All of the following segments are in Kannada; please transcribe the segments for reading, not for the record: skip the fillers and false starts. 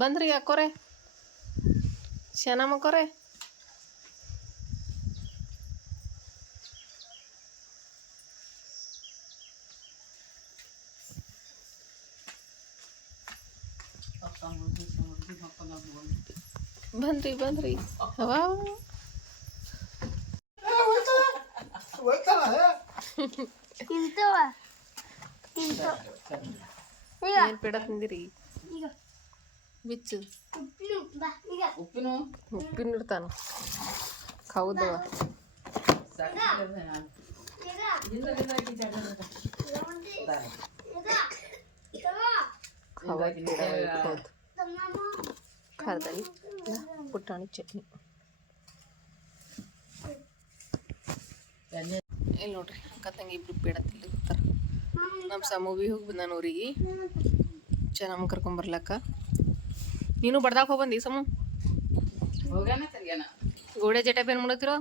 ಬಂದ್ರಿ ಯಾಕೋರೆ ಶನಮ್ಮಕೋರೆ ಬಂದ್ರಿ ಅವಾ ಏನು ಪೇಡ ತಿಂದಿರಿ ಬಿಚ್ಚು ಉಪ್ಪಿನ ಇರ್ತಾನ ಹೌದವ ಖಾರದಲ್ಲಿ ಪುಟಾಣಿ ಚಟ್ನಿ ಇಲ್ಲಿ ನೋಡ್ರಿ ಅಕ್ಕ ತಂಗಿ ಇಬ್ರು ಪೇಡ ತಿನ್ಲಿರ್ತಾರ ನಮ್ಮ ಸಮೂವಿ ಹೋಗಿ ಬಂದಾನ ಊರಿಗೆ ಚೆನ್ನಾಗಿ ಕರ್ಕೊಂಬರ್ಲಕ್ಕ ನೀನು ಬಡ್ದಾಕ ಹೋಗ್ಬಂದಿ ಸಮೂ ಗೋಡೆ ಜಟ ಏನ್ ಮಾಡತ್ತಿರೋ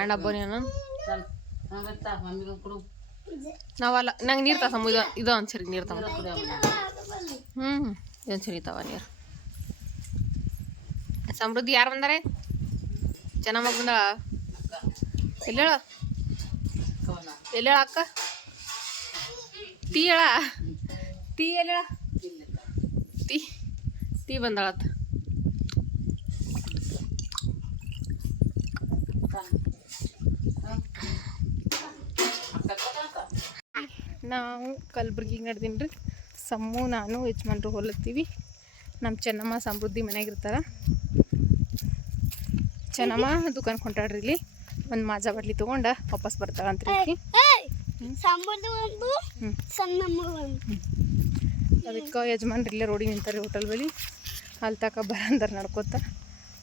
ಅಣ್ಣ ಹಬ್ಬನಿ ಅಣ್ಣ ನಾವಲ್ಲ ನಂಗೆ ನೀರು ತಾ ಸಮೂ ಇದು ಒಂದ್ಸರಿ ನೀರು ತಮ್ಮ ಇದೊಂದು ಸರಿ ತಾವ ನೀರು ಸಮೃದ್ಧಿ ಯಾರು ಬಂದಾರೆ ಚೆನ್ನಾಗಿ ಬಂದ ಎಲ್ಲೇಳ ಎಲ್ಲೇಳ ಅಕ್ಕ ಟೀ ಹೇಳ ಟೀ ಎಲ್ಲ ಟೀ ಟೀ ಬಂದಾಳತ್ತ ನಾವು ಕಲಬುರ್ಗಿಗೆ ನಡ್ದೀನಿ ರೀ ಸಮ್ಮು ನಾನು ಯಜಮಾನ್ರು ಹೊಲತ್ತೀವಿ ನಮ್ಮ ಚೆನ್ನಮ್ಮ ಸಮೃದ್ಧಿ ಮನೆಯಾಗಿರ್ತಾರ ಚೆನ್ನಮ್ಮ ದುಕಾನ್ ಕೊಂಟಾಡ್ರಿ ಇಲ್ಲಿ ಒಂದು ಮಾಜಾ ಬಟ್ಲಿ ತೊಗೊಂಡು ವಾಪಸ್ ಬರ್ತಾಳಂತ್ರಿ ಅದಕ್ಕೆ ಯಜಮಾನ್ರು ಇಲ್ಲೇ ರೋಡಿಗೆ ನಿಂತಾರೆ ಹೋಟೆಲ್ ಬಳಿ ಅಲ್ಲಿ ತಕ ಬರಂದರ್ ನಡ್ಕೋತ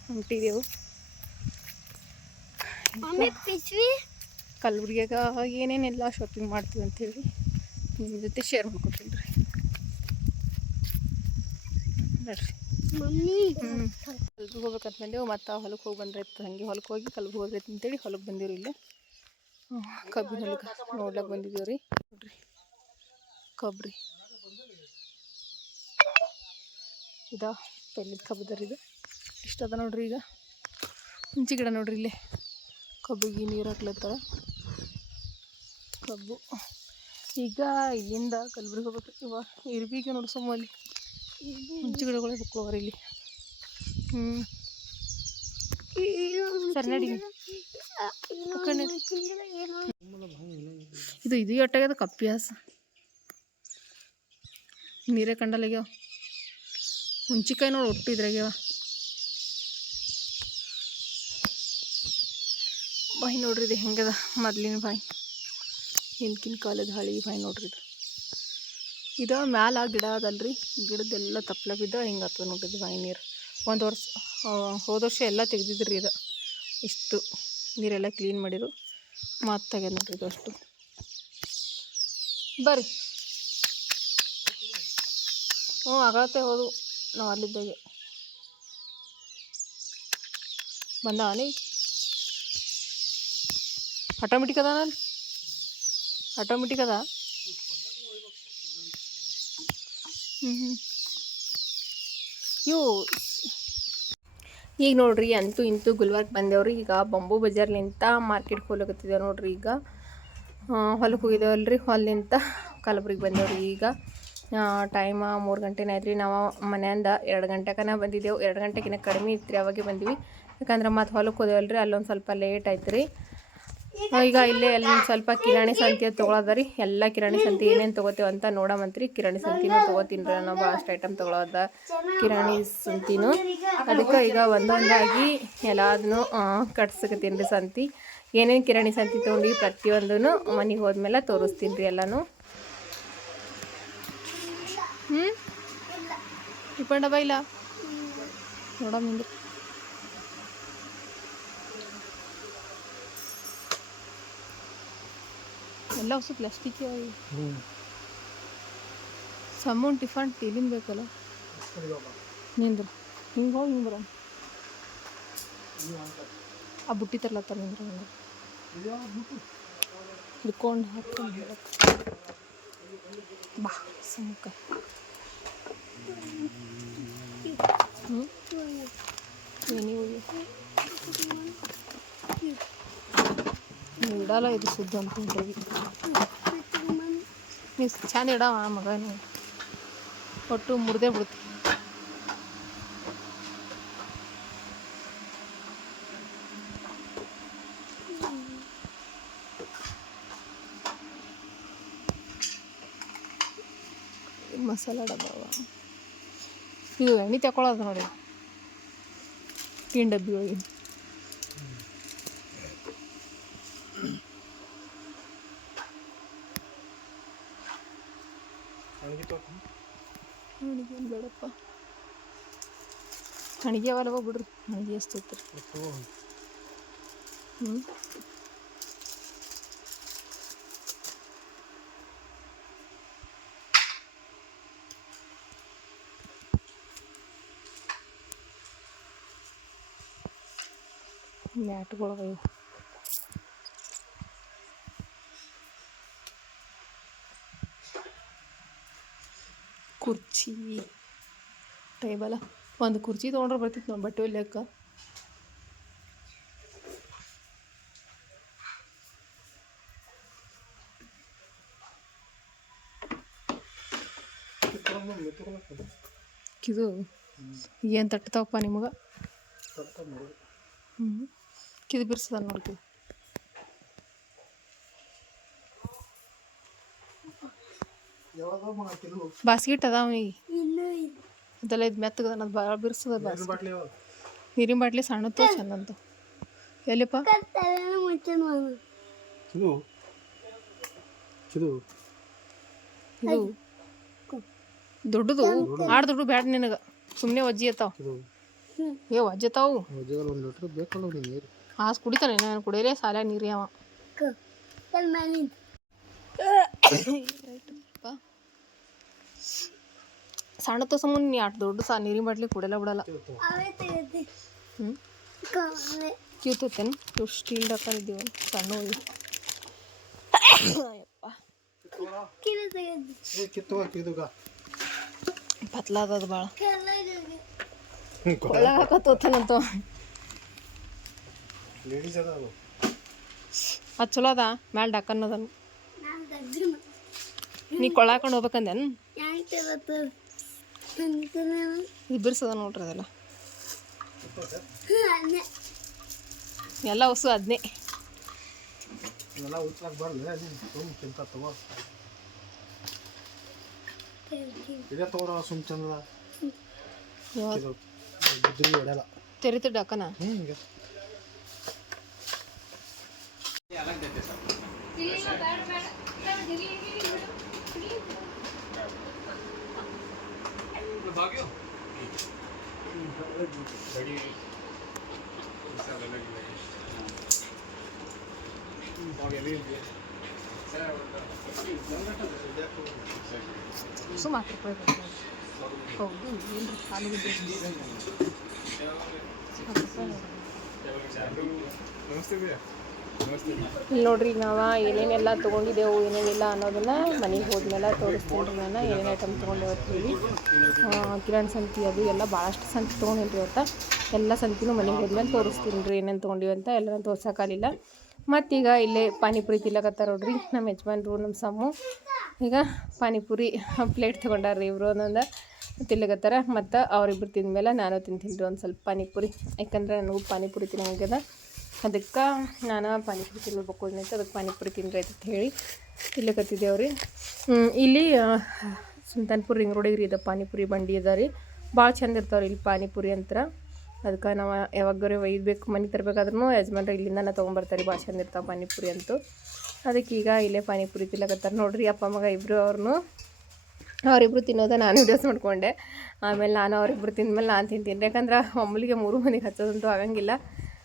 ಹೊಂಟಿದೆವು ಕಲಬುರ್ಗಿಯಾಗ ಏನೇನೆಲ್ಲ ಶಾಪಿಂಗ್ ಮಾಡ್ತೀವಿ ಅಂಥೇಳಿ ನಿಮ್ಮ ಜೊತೆ ಶೇರ್ ಮಾಡ್ಕೊತೀನಿ ರೀ ನೋಡ್ರಿ ಕಲ್ಬುರ್ಗಿ ಹೋಗ್ಬೇಕಂತ ಬಂದೆವು ಮತ್ತು ಹೊಲಕ್ಕೆ ಹೋಗಿ ಬಂದ್ರೆ ಇತ್ತು ಹಾಗೆ ಹೊಲಕ್ಕೆ ಹೋಗಿ ಕಲ್ಬುರ್ಗಿ ಹೋಗ್ಬೇಕು ಅಂತೇಳಿ ಹೊಲಕ್ಕೆ ಬಂದೀವಿ ಇಲ್ಲೇ ಕಬ್ಬಿನ ಹೊಲಕ್ಕೆ ನೋಡ್ಲಕ್ಕೆ ಬಂದಿದ್ದೀವಿ ರೀ ನೋಡ್ರಿ ಕಬ್ರಿ ಇದ ಪೆಲ್ಲಿದ ಕಬ್ಬದರಿ ಇದು ಇಷ್ಟ ಅದ ನೋಡ್ರಿ ಈಗ ಹುಂಚಿ ಗಿಡ ನೋಡ್ರಿ ಇಲ್ಲೇ ಕಬ್ಬಿಗೆ ನೀರು ಹಾಕ್ಲತ್ತಾರ ಕಬ್ಬು ಈಗ ಇಲ್ಲಿಂದ ಕಲಬುರ್ಗಿ ಹೋಗ್ಬೇಕು ಇವ ಇರ್ಬಿಗೆ ನೋಡ್ಸಮ್ಮ ಅಲ್ಲಿ ಹುಂಚಿ ಗಿಡಗಳೇ ಬುಕ್ಕೋವ್ರಿ ಇಲ್ಲಿ ಸರಿ ನಡಿ ಇದು ಇದು ಒಟ್ಟಾಗ್ಯದ ಕಪ್ಪಿಯಾಸ ನೀರೇ ಕಂಡಲ್ಲಾಗ್ಯಾವ ಹುಂಚಿಕಾಯಿ ನೋಡಿ ಒಟ್ಟು ಇದ್ರಾಗ್ಯಾವ ಬಾಯಿ ನೋಡ್ರಿ ಇದು ಹೆಂಗದ ಮೊದ್ಲಿನ ಬಾಯಿ ಹಿಂದ್ಕಿನ ಕಾಲದ ಹಳಿ ಬಾಯಿ ನೋಡ್ರಿ ಇದು ಮ್ಯಾಲ ಗಿಡ ಅದಲ್ರಿ ಗಿಡದೆಲ್ಲ ತಪ್ಪಲ ಬಿದ್ದ ಹಿಂಗೆ ಆಗ್ತದೆ ನೋಡ್ರಿ ಬಾಯಿ ನೀರು ಒಂದು ವರ್ಷ ಹೋದ ವರ್ಷ ಎಲ್ಲ ತೆಗ್ದಿದ್ರಿ ಇದು ಇಷ್ಟು ನೀರೆಲ್ಲ ಕ್ಲೀನ್ ಮಾಡಿರು ಮತ್ತಾಗ್ಯದ ನೋಡ್ರಿ ಇದು ಅಷ್ಟು ಬರ್ರಿ ಆಗತ್ತೆ ಹೋದು ನಾವು ಅಲ್ಲಿದ್ದಾಗೆ ಬಂದಾವನಿ ಆಟೋಮೆಟಿಕ್ ಅದ ನಲ್ಲಿ ಆಟೋಮೆಟಿಕ್ ಅದ ಇವು ಈಗ ನೋಡ್ರಿ ಅಂತೂ ಇಂತೂ ಗುಲ್ಬರ್ಗ ಬಂದೇವ್ರಿ ಈಗ ಬಂಬು ಬಜಾರ್ಲಿಂತ ಮಾರ್ಕೆಟ್ಗೆ ಹೋಗ್ಲಕತ್ತಿದ್ದೇವೆ ನೋಡ್ರಿ ಈಗ ಹೊಲಕ್ಕೆ ಹೋಗಿದ್ದೇವಲ್ರಿ ಹೊಲಿಂತ ಕಲಬುರ್ಗಿಗೆ ಬಂದೇವ್ರಿ ಈಗ ಟೈಮ 3 ಗಂಟೆನೇ ಆಯ್ತು ರೀ ನಾವು ಮನೆಯಿಂದ 2 ಗಂಟೆಗನ ಬಂದಿದ್ದೆವು 2 ಗಂಟೆಗಿನ್ನ ಕಡಿಮೆ ಇತ್ತು ರೀ ಅವಾಗೆ ಬಂದಿವಿ ಯಾಕಂದ್ರೆ ಮತ್ತೆ ಹೊಲಕ್ಕೆ ಹೋದೇವಲ್ರಿ ಅಲ್ಲೊಂದು ಸ್ವಲ್ಪ ಲೇಟ್ ಆಯ್ತು ರೀ ಈಗ ಇಲ್ಲೇ ಎಲ್ಲ ಸ್ವಲ್ಪ ಕಿರಾಣಿ ಸಂತಿ ತೊಗೊಳೋದ ರೀ ಎಲ್ಲ ಕಿರಾಣಿ ಸಂತಿ ಏನೇನು ತೊಗೋತೇವೆ ಅಂತ ನೋಡಮಂತ್ರಿ ಕಿರಾಣಿ ಸಂತಿನೂ ತೊಗೋತೀನಿ ರೀ ನಾವು ಭಾಳಷ್ಟು ಐಟಮ್ ತೊಗೊಳೋದ ಕಿರಾಣಿ ಸಂತಿನೂ ಅದಕ್ಕೆ ಈಗ ಒಂದೊಂದಾಗಿ ಎಲ್ಲದನ್ನೂ ಕಟ್ಸಕತ್ತೀನಿ ರೀ ಸಂತಿ ಏನೇನು ಕಿರಾಣಿ ಸಂತಿ ತೊಗೊಂಡು ಪ್ರತಿಯೊಂದೂ ಮನೆಗೆ ಹೋದ್ಮೇಲೆ ತೋರಿಸ್ತೀನಿ ರೀ ಎಲ್ಲನೂ ಇಪ್ಪಂಡ ಬೈಲ ನೋಡಮ್ರಿ ಎಲ್ಲ ಹೊಸ ಪ್ಲಾಸ್ಟಿಕ್ ಸಮೌಂಟ್ ಟಿಫನ್ ಟೀಲಿನ್ ಬೇಕಲ್ಲ ನಿಂದ್ರ ಹಿಂಗೆ ಹೋಗಿ ಹಿಂಗೆ ಬರೋ ಆ ಬುಟ್ಟಿ ತರ್ಲತ್ತಾರ ನಿಂದ್ರ ಹಿಡ್ಕೊಂಡು ಹಾಕ್ಕೊಂಡು ಬಾ ಸುಮ್ಕ ನೀವು ಇಡಲ್ಲ ಇದು ಸುದ್ದ ಅಂದ್ಕೊಂಡ್ರಿ ನೀವು ಚಂದ ಇಡವ ಮಗ ನೀವು ಒಟ್ಟು ಮುರಿದೇ ಬಿಡ್ತು ಮಸಾಲ ಡಬ್ಬ ಇದು ಎಣ್ಣೆ ತಗೊಳ್ಳೋದು ನೋಡಿ ಟಿನ್ ಡಬ್ಬಿ ಒಳಗೆ ಹಣಿಗೆ ಬೇಡಪ್ಪ ಹಣಿಗೆ ಅವಲ್ಲವ ಬಿಡ್ರಿ ಹಣಿಗೆ ಎಷ್ಟು ಐತ್ರಿ ಮ್ಯಾಟ್ಗಳು ಕುರ್ಚಿ ಟೇಬಲ ಒಂದು ಕುರ್ಚಿ ತೊಗೊಂಡ್ರೆ ಬರ್ತಿತ್ತು ನಾವು ಬಟ್ಟೆ ಹೊಲಿಯಕ್ಕೆ ಇದು ಏನು ತಟ್ಟತಾವಪ್ಪ ನಿಮಗೆ ಕಿದು ಬಿರ್ಸದ ನೋಡ್ತೀವಿ ಬಾಸ್ಕೆಟ್ ಅದಾವ ಈಗ ಅದೆಲ್ಲ ಇದು ಮೆತ್ತಗದ ಅದು ಭಾಳ ಬಿರ್ಸದ ನೀರಿನ ಬಾಟ್ಲಿ ಸಣ್ಣತ್ತು ಚಂದಂತ ಎಲ್ಲಿಪ್ಪ ಇದು ದೊಡ್ಡದು ಆಡು ದೊಡ್ಡ ಬ್ಯಾಡ ನಿನಗೆ ಸುಮ್ಮನೆ ವಜ್ಜಿ ಅತ್ತಾವ ಏ ವಜ್ಜಿ ಅತ್ತಾವು ಹಾಸ್ ಕುಡಿತಾನೆ ನಾನು ಕುಡಿಯಲೇ ಸಾಲ ನೀರು ಯಾವ ಸಣ್ಣತ್ತು ಸುಮ್ಮನೆ ನೀ ಅಷ್ಟು ದೊಡ್ಡ ನೀರಿನ ಬಾಟ್ಲಿ ಕುಡಿಯಲ್ಲ ಬಿಡಲ್ಲ ಕಿತ್ತೇನು ಇವು ಸ್ಟೀಲ್ ಡಕ್ಕ ಇದ್ದೀವಿ ಸಣ್ಣ ಪತ್ಲಾದದು ಭಾಳ ಒಳಗೆ ಹಾಕತ್ತೋತೇನಂತ ಅದು ಚಲೋ ಅದ ಮ್ಯಾಲೆ ಡಕ್ಕನ್ ಅದನ್ನು ನೀ ಕೊಳ್ಳಾಕೊಂಡು ಹೋಗ್ಬೇಕಂದೇನು ಇದು ಬಿರ್ಸದ ನೋಡ್ರಿ ಅದೆಲ್ಲ ಎಲ್ಲ ಹೊಸು ಅದನ್ನೇ ತೆರಿತ ಡಕ್ಕನ ಸುಮಾರು ಹೌದು ಏನ್ರಿ ಆಲೂಗಡ್ಡೆ ಇಲ್ಲಿ ನೋಡ್ರಿ ನಾವು ಏನೇನೆಲ್ಲ ತೊಗೊಂಡಿದ್ದೆವು ಏನೇನಿಲ್ಲ ಅನ್ನೋದನ್ನ ಮನೆಗೆ ಹೋದ್ಮೇಲೆ ತೋರಿಸ್ತೀನಿ ರೀ ನಾನು ಏನೇನು ಐಟಮ್ ತೊಗೊಂಡೇವು ಅಂತ ಹೇಳಿ ಕಿರಾಣಿ ಸಂತಿ ಅದು ಎಲ್ಲ ಭಾಳಷ್ಟು ಸಂತಿ ತೊಗೊಂಡಿರಿ ಇವತ್ತು ಎಲ್ಲ ಸಂತಿನೂ ಮನೆಗೆ ಹೋದ್ಮೇಲೆ ತೋರಿಸ್ತೀನಿ ರೀ ಏನೇನು ತೊಗೊಂಡಿವಿ ಅಂತ ಎಲ್ಲ ತೋರ್ಸೋಕ್ಕಾಗಲಿಲ್ಲ ಮತ್ತೀಗ ಇಲ್ಲೇ ಪಾನಿಪುರಿ ತಿಲ್ಲಕತ್ತಾರ ನೋಡ್ರಿ ನಮ್ಮ ಯಜಮಾನ್ರು ನಮ್ಮ ಸಮ್ಮು ಈಗ ಪಾನಿಪುರಿ ಪ್ಲೇಟ್ ತೊಗೊಂಡಾರ್ರಿ ಇವರು ಒಂದೊಂದು ತಿಲ್ಲಕತ್ತಾರ ಮತ್ತು ಅವರಿಬ್ಬರು ತಿಂದಮೇಲೆ ನಾನು ತಿಂತೀನಿ ರೀ ಒಂದು ಸ್ವಲ್ಪ ಪಾನಿಪುರಿ ಯಾಕಂದ್ರೆ ನನಗೂ ಪಾನಿಪುರಿ ತಿನ್ನೋಂಗ್ಯದ ಅದಕ್ಕೆ ನಾನು ಪಾನಿಪುರಿ ತಿನ್ನಬೇಕು ಅಂತ ಅದಕ್ಕೆ ಪಾನಿಪುರಿ ತಿಂದ್ರೆ ಅಂತ ಹೇಳಿ ತಿಲ್ಲಕತ್ತಿದ್ದೇವೆ ರೀ ಇಲ್ಲಿ ಸುಲ್ತಾನ್ಪುರ ರಿಂಗ್ ರೋಡಿಗೆ ರೀ ಇದು ಪಾನಿಪುರಿ ಬಂಡಿ ಅದ ರೀ ಭಾಳ ಚಂದ ಇರ್ತಾವ್ರಿ ಇಲ್ಲಿ ಪಾನಿಪುರಿ ಅಂತ ಅದಕ್ಕೆ ನಾವು ಯಾವಾಗಾರೆ ಒಯ್ಯಬೇಕು ಮನೆಗೆ ತರಬೇಕಾದ್ರೂ ಯಜಮಾನ್ರು ಇಲ್ಲಿಂದ ತೊಗೊಂಬರ್ತಾರೆ ಭಾಳ ಚಂದ ಇರ್ತಾವೆ ಪಾನಿಪುರಿ ಅಂತೂ ಅದಕ್ಕೆ ಈಗ ಇಲ್ಲೇ ಪಾನಿಪುರಿ ತಿಲ್ಲಕತ್ತಾರೆ ನೋಡ್ರಿ ಅಪ್ಪ ಮಗ ಇಬ್ಬರು ಅವರಿಬ್ಬರು ತಿನ್ನೋದ ನಾನು ವಿಡಿಯೋಸ್ ಮಾಡ್ಕೊಂಡೆ ಆಮೇಲೆ ನಾನು ಅವರಿಬ್ಬರು ತಿಂದಮೇಲೆ ನಾನು ತಿಂತೀನಿ ಯಾಕಂದ್ರೆ ಒಮ್ಮಲಿಗೆ 3 ಮಂದಿಗೆ ಹಚ್ಚೋದಂತೂ ಆಗಂಗಿಲ್ಲ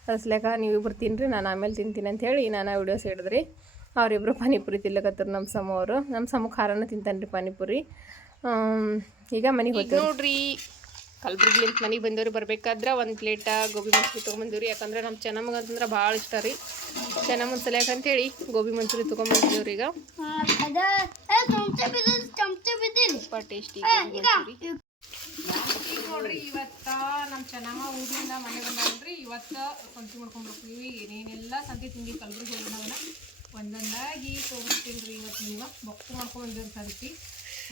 ಅದ್ಸ್ಲೇಕ ನೀವಿಬ್ಬರು ತಿನ್ನಿರಿ ನಾನು ಆಮೇಲೆ ತಿಂತೀನಿ ಅಂಥೇಳಿ ನಾನು ವಿಡಿಯೋಸ್ ಹಿಡಿದ್ರಿ ಅವರಿಬ್ಬರು ಪಾನಿಪುರಿ ತಿಲ್ಲಕತ್ತರು ನಮ್ಮ ಸಮ ಖಾರನ ತಿಂತಾನೆ ರೀ ಪಾನಿಪುರಿ ಈಗ ಮನೆಗೆ ಹೋಗ್ತೀವಿ ನೋಡ್ರಿ ಕಲಬುರ್ಗಿಲಿಂತ ಮನೆಗೆ ಬಂದವ್ರಿ ಬರ್ಬೇಕಾದ್ರೆ ಒಂದು ಪ್ಲೇಟ ಗೋಬಿ ಮಂಚೂರಿ ತೊಗೊಂಬಂದಿವ್ರಿ ಯಾಕಂದ್ರೆ ನಮ್ಮ ಚೆನ್ನಮ್ಮಗೆ ಅಂತಂದ್ರೆ ಭಾಳ ಇಷ್ಟ ರೀ ಚೆನ್ನಮ್ಮನ ಸಲಕ್ಕೆ ಅಂತೇಳಿ ಗೋಬಿ ಮಂಚೂರಿ ತೊಗೊಂಬಂದಿದ್ದೀವ್ರಿ ಈಗ ಟೇಸ್ಟಿ ಈಗ ನೋಡ್ರಿ ಇವತ್ತ ನಮ್ಮ ಚೆನ್ನಮ್ಮ ಊರಿಂದ ಮನೆ ಬಂದಾಳ್ರಿ. ಇವತ್ತ ಸಂತಿ ಮಾಡ್ಕೊಂಡ್ಬರ್ತೀವಿ. ಏನೇನೆಲ್ಲ ಸಂತಿ ತಿಂಡಿ ಕಲ್ಬುರ್ಗಿ ಹೋಗೋಣ ಒಂದೊಂದಾಗಿ ತೊಗೊಳ್ತೀನಿ ರೀ. ಇವತ್ತು ನೀವು ಬೊಕ್ಕು ಮಾಡ್ಕೊಂಡ್ಬಂದಿರೋ ಸಂತಿ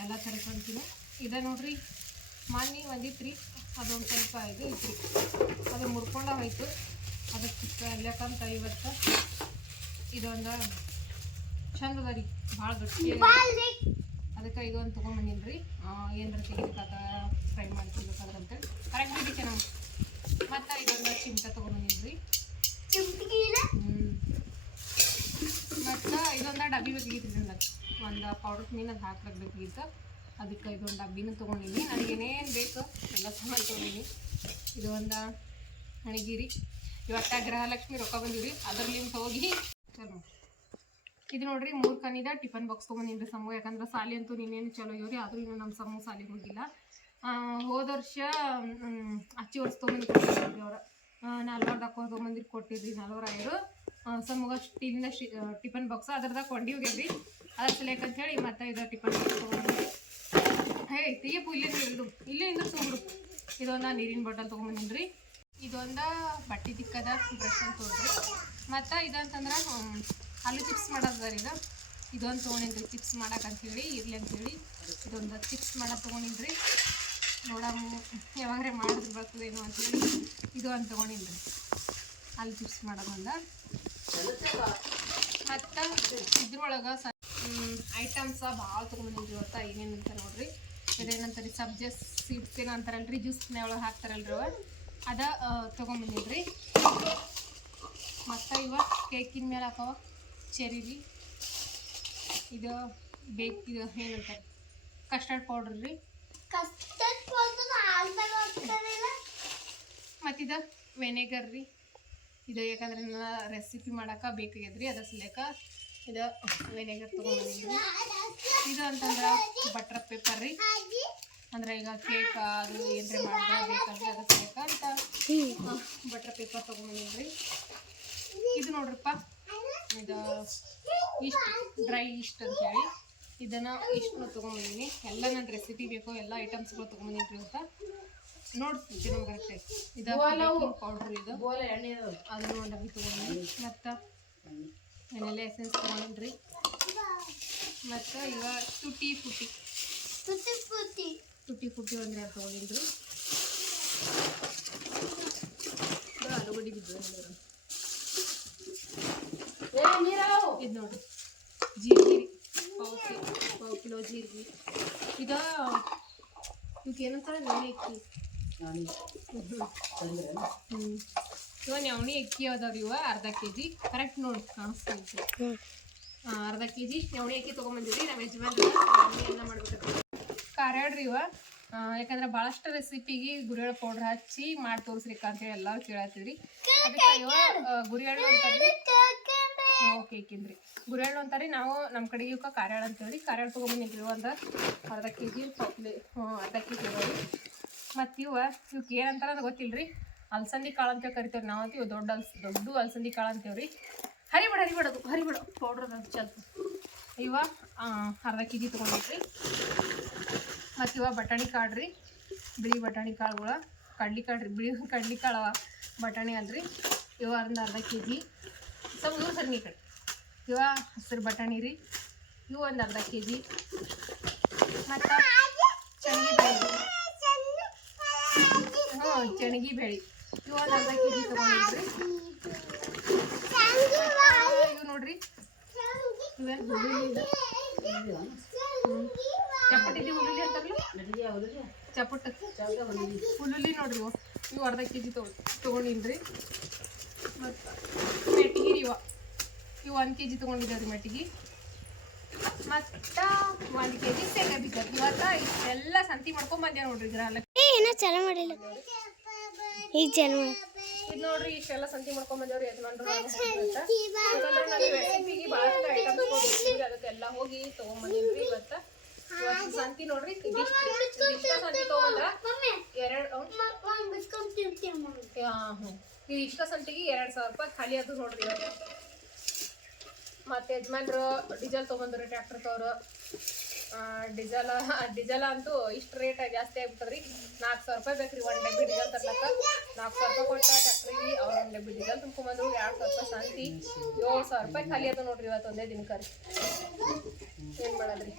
ಎಲ್ಲ ಥರ ಸಂತಿನ ಇದೆ ನೋಡ್ರಿ. ಮಾನಿ ಒಂದಿತ್ತು ಅದೊಂದು ಸ್ವಲ್ಪ ಇದು ಇತ್ತು ಅದು ಮುರ್ಕೊಂಡು ಹೋಯ್ತು. ಅದಕ್ಕೆ ಯಾಕಂತ ಇವತ್ತು ಇದೊಂದು ಚಂದದ ರೀ, ಭಾಳ ಗಟ್ಟಿ. ಅದಕ್ಕೆ ಇದೊಂದು ತೊಗೊಂಡ್ಬಂದಿನಿ ರೀ. ಏನಾರ ತೆಗಿಬೇಕಾದ ಫ್ರೈ ಮಾಡ್ತಿರ್ಬೇಕಾದ್ರೆ ಅಂತೇಳಿ ಕರೆಕ್ಟ್ ಹಿಡಿಕೆ ನಾವು. ಮತ್ತು ಇದೊಂದು ಚಿಮ್ಟ ತೊಗೊಂಡ್ಬಂದಿನಿ ರೀ. ಮತ್ತು ಇದೊಂದು ಡಬ್ಬಿ ಬೇಕಾಗಿತ್ತು ನನಗೆ. ಒಂದು ಪೌಡರ್ ಮೀನು ಅದು ಹಾಕ್ಲಿಕ್ಕೆ ಬೇಕಾಗಿತ್ತು. ಅದಕ್ಕೆ ಇದೊಂದು ಡಬ್ಬಿನೂ ತೊಗೊಂಡಿನಿ. ನನಗೇನೇನು ಬೇಕು ಎಲ್ಲ ಸಾಮಾನು ತೊಗೊಂಡಿನಿ. ಇದು ಒಂದು ಹಣಗಿರಿ. ಇವತ್ತ ಗೃಹಲಕ್ಷ್ಮಿ ರೊಕ್ಕ ಬಂದಿವ್ರಿ, ಅದರಲ್ಲಿಂದ ಹೋಗಿ ಚಲೋ. ಇದು ನೋಡ್ರಿ 3 ಕನಿದ ಟಿಫನ್ ಬಾಕ್ಸ್ ತೊಗೊಂಡಿನಿ ರೀ ಸಮೂಹ. ಯಾಕಂದ್ರೆ ಸಾಲಿ ಅಂತೂ ನೀನೇನು ಚಲೋ ಇವ್ರಿ, ಆದರೂ ಇನ್ನೂ ನಮ್ಮ ಸಮೂಹ ಸಾಲಿಗೆ ಹೋಗಿಲ್ಲ. ಹೋದ ವರ್ಷ ಅಚ್ಚಿ ವರ್ಷ ತೊಗೊಂಡಿರ್ತೀವಿ ಅವ್ರು 4000 ತೊಗೊಂಬಂದಿರು ಕೊಟ್ಟಿದ್ರಿ. 4000 ಸಮೂಹ ಸ್ಟೀಲಿಂದ ಟಿಫನ್ ಬಾಕ್ಸ್ ಅದ್ರದಾಗ ಕೊಂಡಿ ಹೋಗ್ಯಾವ್ರಿ. ಅದ್ರ ಸಲಿಯಕ್ಕೆ ಹೇಳಿ ಮತ್ತೆ ಇದು ಟಿಫನ್ ಬಾಕ್ಸ್ ತೊಗೊಂಡ್ರಿ. ತೆಗಿಯಪ್ಪು ಇಲ್ಲೇ ಇಂದ್ರೆ ತೊಗೊಂಡ್ರು. ಇದೊಂದು ನೀರಿನ ಬಾಟಲ್ ತೊಗೊಂಬಂದಿನಿ ರೀ. ಇದೊಂದು ಬಟ್ಟೆ ತಿಕ್ಕದ ಬ್ರಷ್ ಅಂತ ತೊಗೊಂಡ್ರಿ. ಮತ್ತು ಇದಂತಂದ್ರೆ ಆಲೂ ಚಿಪ್ಸ್ ಮಾಡೋದ ರೀ. ಇದೊಂದು ತೊಗೊಂಡಿನ್ರಿ ಚಿಪ್ಸ್ ಮಾಡಕ್ಕಂತೇಳಿ, ಇರಲಿ ಅಂಥೇಳಿ ಇದೊಂದು ಚಿಪ್ಸ್ ಮಾಡೋದು ತೊಗೊಂಡಿನ್ರಿ. ನೋಡಮ್ಮ ಯಾವಾಗ್ರೆ ಮಾಡಿದ್ರೆ ಬರ್ತದೇನೋ ಅಂಥೇಳಿ ಇದು ಒಂದು ತೊಗೊಂಡಿನ್ರಿ ಆಲೂ ಚಿಪ್ಸ್ ಮಾಡೋದೊಂದು. ಮತ್ತು ಇದ್ರೊಳಗೆ ಐಟಮ್ಸ ಭಾಳ ತೊಗೊಂಬಂದಿನ್ರಿ. ಇವತ್ತು ಏನೇನು ಅಂತ ನೋಡ್ರಿ. ಇದೇನಂತಾರೆ ಸಬ್ಜೆ ಸೀಡ್ಸ್ ಏನೋ ಅಂತಾರಲ್ರಿ, ಜ್ಯೂಸ್ನ ಒಳಗೆ ಹಾಕ್ತಾರಲ್ರಿ ಅವ ಅದ ತೊಗೊಂಬಂದಿನ್ರಿ. ಮತ್ತು ಇವ ಕೇಕಿನ ಮೇಲೆ ಹಾಕವ ಚೆರಿ ರೀ. ಇದು ಇದು ಏನಂತಾರೆ ಕಸ್ಟರ್ಡ್ ಪೌಡ್ರ್ ರೀ. ಮತ್ತಿದು ವೆನೆಗರ್ ರೀ. ಇದು ಯಾಕಂದ್ರೆ ನನ್ನ ರೆಸಿಪಿ ಮಾಡೋಕೆ ಬೇಕಾಗ್ಯದ್ರಿ, ಅದ್ರ ಸಲೇಕ ಇದು ವೆನೆಗರ್ ತೊಗೊಂಡ್ಬಂದಿದ್ರಿ. ಇದು ಅಂತಂದ್ರೆ ಬಟರ್ ಪೇಪರ್ ರೀ. ಅಂದ್ರೆ ಈಗ ಕೇಕ್ ಅದು ಏನ್ರಿ ಮಾಡಿದ್ರೆ ಬೇಕಂದ್ರೆ ಅದ್ರ ಸಲೇಕ ಅಂತ ಬಟರ್ ಪೇಪರ್ ತೊಗೊಂಡ್ಬಂದಿದ್ರಿ. ಇದು ನೋಡ್ರಪ್ಪ, ಇದು ಇಷ್ಟು ಡ್ರೈ ಇಷ್ಟು ಅಂತೇಳಿ ಇದನ್ನು ಇಷ್ಟು ತೊಗೊಂಬಂದಿನಿ. ಎಲ್ಲ ನನ್ನ ರೆಸಿಪಿ ಬೇಕು ಎಲ್ಲ ಐಟಮ್ಸ್ಗಳು ತೊಗೊಂಬಂದಿನಿ ಅಂತ ನೋಡ್ತಿದ್ದೆ ನಮ್ಗೆ ಕರೆಕ್ಟಾಗಿ. ಇದು ಬೇಕಿಂಗ್ ಪೌಡ್ರ್, ಇದು ಅದನ್ನು ಒಂದು ಡಬ್ಬಿ ತೊಗೊಂಡಿನಿ. ಮತ್ತು ಏನೆಲ್ಲ ಎಸೆನ್ಸ್ ತೊಗೊಂಡ್ರಿ. ಮತ್ತು ಇವ ಟುಟಿ ಫುಟಿ ಅಂದರೆ ತೊಗೊಂಡಿನ್ರಿ. ಆಲೂಗಡ್ಡೆ ಬಿದ್ದು ಇದು ನೋಡ್ರಿ ಜೀರಿಗೆ, ಪಾವು ಕಿಲೋ ಜೀರಿಗೆ. ಇದು ಇವಕ್ಕೆ ಏನಂತಾರೆ ನವಣಿ ಅಕ್ಕಿ. ಇವ ನವಣಿ ಅಕ್ಕಿ ಅದಾವ್ರಿ. ಇವ ಅರ್ಧ kg ಕರೆಕ್ಟ್ ನೋಡಿ ಕಾಣಿಸ್ತೈತಿ. ಅರ್ಧ kg ನವಣಿ ಅಕ್ಕಿ ತೊಗೊಂಬಂದಿವ್ರಿ. ನಮ್ಮ ಯಜಮಾನ್ರಿ ಎಲ್ಲ ಮಾಡ್ಬೇಕಾಗ್ತದೆ. ಕಾರ್ಯಾಡ್ರಿ ಇವ. ಯಾಕಂದ್ರೆ ಭಾಳಷ್ಟು ರೆಸಿಪಿಗೆ ಗುರಿಯೊಳ ಪೌಡ್ರ್ ಹಚ್ಚಿ ಮಾಡಿ ತೋರಿಸ್ರಿಕ್ಕ ಅಂತೇಳಿ ಎಲ್ಲ ಕೇಳತ್ತೀವ್ರಿ. ಅದಕ್ಕೆ ಇವ ಗುರಿಯಳ್ಳು ಅಂತಾರ್ರಿ. ಕೇಕಿನ್ರಿ ಗುರಿಯಳ್ಳು ಅಂತಾರಿ. ನಾವು ನಮ್ಮ ಕಡೆಗೆ ಇವಕ್ಕೆ ಕಾರ್ಯಾಳ ಅಂತೇಳಿ ಕಾರ್ಯಾಳ ತೊಗೊಂಬಂದಿನ್ರಿ. ಒಂದು ಅರ್ಧ kg ಅರ್ಧ kg ಇದಾವ್ರಿ. ಮತ್ತು ಇವಕ್ಕೆ ಏನಂತಾರ ಅದು ಗೊತ್ತಿಲ್ರಿ. ಅಲಸಂದಿ ಕಾಳು ಅಂತ ಕರಿತೇವ್ರಿ ನಾವು. ಅಂತೀವಿ ದೊಡ್ಡ ಅಲಸಂದಿ ಕಾಳು ಅಂತೇವ್ರಿ. ಹರಿಬಿಡೋದು ಪೌಡ್ರ್ ಅದು ಚಲ್ತು. ಇವ ಅರ್ಧ kg ತೊಗೊಂಡಿದ್ರಿ. ಮತ್ತು ಇವ ಬಟಾಣಿ ಕಾಳು ರೀ, ಬಿಳಿ ಬಟಾಣಿ ಕಾಳುಗಳ ಕಡ್ಲಿ ಕಾಳು ರೀ. ಬಿಳಿ ಕಡ್ಲಿ ಕಾಳು ಬಟಾಣಿ ಅಲ್ರಿ. ಇವ ಒಂದು ಅರ್ಧ kg. ಸ್ವಲ್ಪ ದೂರ ಸರಿ ಕಡೆ. ಇವ ಹಸಿರು ಬಟಾಣಿ ರೀ. ಇವು ಒಂದು ಅರ್ಧ kg. ಮತ್ತು ಚಣಗಿ ಬೇಳೆ ಇವು ಒಂದು ಅರ್ಧ kg ತೊಗೊಂಡಿದ್ರಿ. ಇವು ನೋಡ್ರಿ, ಇವೇನು ಹುರುಳಿ ಚಪ್ಪಟ್ಟಿದ್ದಿ ಹುರುಳಿ ಅಂತಾರಲ್ಲ, ಚಪ್ಪಟ್ಟು ಹುರುಳಿ ನೋಡ್ರಿ. ಇವು ಅರ್ಧ kg ತೊಗೊಂಡಿನ್ರಿ. ಮತ್ತು ಮೆಟ್ಟಿಗೆ ರೀ. ಇವು 1 kg ತೊಗೊಂಡಿದ್ದೇವೆ ರೀ ಮೆಟ್ಟಿಗೆ. ಮತ್ತು 1 kg ಶೇಂಗಾ ಬೀಜ. ಇವತ್ತು ಇಷ್ಟೆಲ್ಲ ಸಂತಿ ಮಾಡ್ಕೊಂಬಂದೆ ನೋಡ್ರಿ. ಏನೋ ಚಾಲು ಮಾಡಿಲ್ಲ, ಈಗ ಚಾಲು ಮಾಡಿ. ಇದು ನೋಡ್ರಿ ಇಷ್ಟೆಲ್ಲ ಸಂತಿ ಮಾಡ್ಕೊಂಬಂದೇವ್ರಿ ಯಜಮಾನ್ರು. ಯಾಕಂದ್ರೆ ನನಗೆ ರೆಸಿಪಿಗೆ ಭಾಳಷ್ಟು ಐಟಮ್ಸ್ ಅದಕ್ಕೆಲ್ಲ ಹೋಗಿ ತೊಗೊಂಬಂದಿನ್ರಿ. ಇವತ್ತು ಸಂತಿ ನೋಡ್ರಿ. ಇಷ್ಟ ಸಂತಿ ತೊಗೊಂಡ್ರ ಇಷ್ಟ ಸಂತಿಗೆ 2000 ರೂಪಾಯಿ ಖಾಲಿ ಅದು ನೋಡ್ರಿ. ಇವಾಗ ಮತ್ತು ಯಜಮಾನ್ರು ಡೀಸೆಲ್ ತೊಗೊಂಡ್ರಿ ಟ್ರ್ಯಾಕ್ಟರ್ ತವರು. ಡೀಸೆಲ್ ಅಂತೂ ಇಷ್ಟು ರೇಟ್ ಜಾಸ್ತಿ ಆಗ್ಬಿಟ್ಟದ್ರಿ. 4,000 ರೂಪಾಯಿ ಬೇಕ್ರಿ ಒಂದು ಡಬ್ಬಿ ಡೀಸೆಲ್ ತರ್ಲಕ್ಕ. 4,000 ರೂಪಾಯಿ ಕೊಟ್ಟ ಟ್ಯಾಕ್ಟ್ರಿಗೆ ಅವ್ರು ಒಂದು ಡಬ್ಬಿ ಡೀಸೆಲ್ ತುಂಬ್ಕೊಂಬಂದ್ರು. 2,000 ರೂಪಾಯಿ ಸಂತಿ 7,000 ರೂಪಾಯಿ ಖಾಲಿ ಅದು ನೋಡ್ರಿ ಇವತ್ತು ಒಂದೇ ದಿನಕ್ಕೆ. ಏನು ಮಾಡೋದ್ರಿ.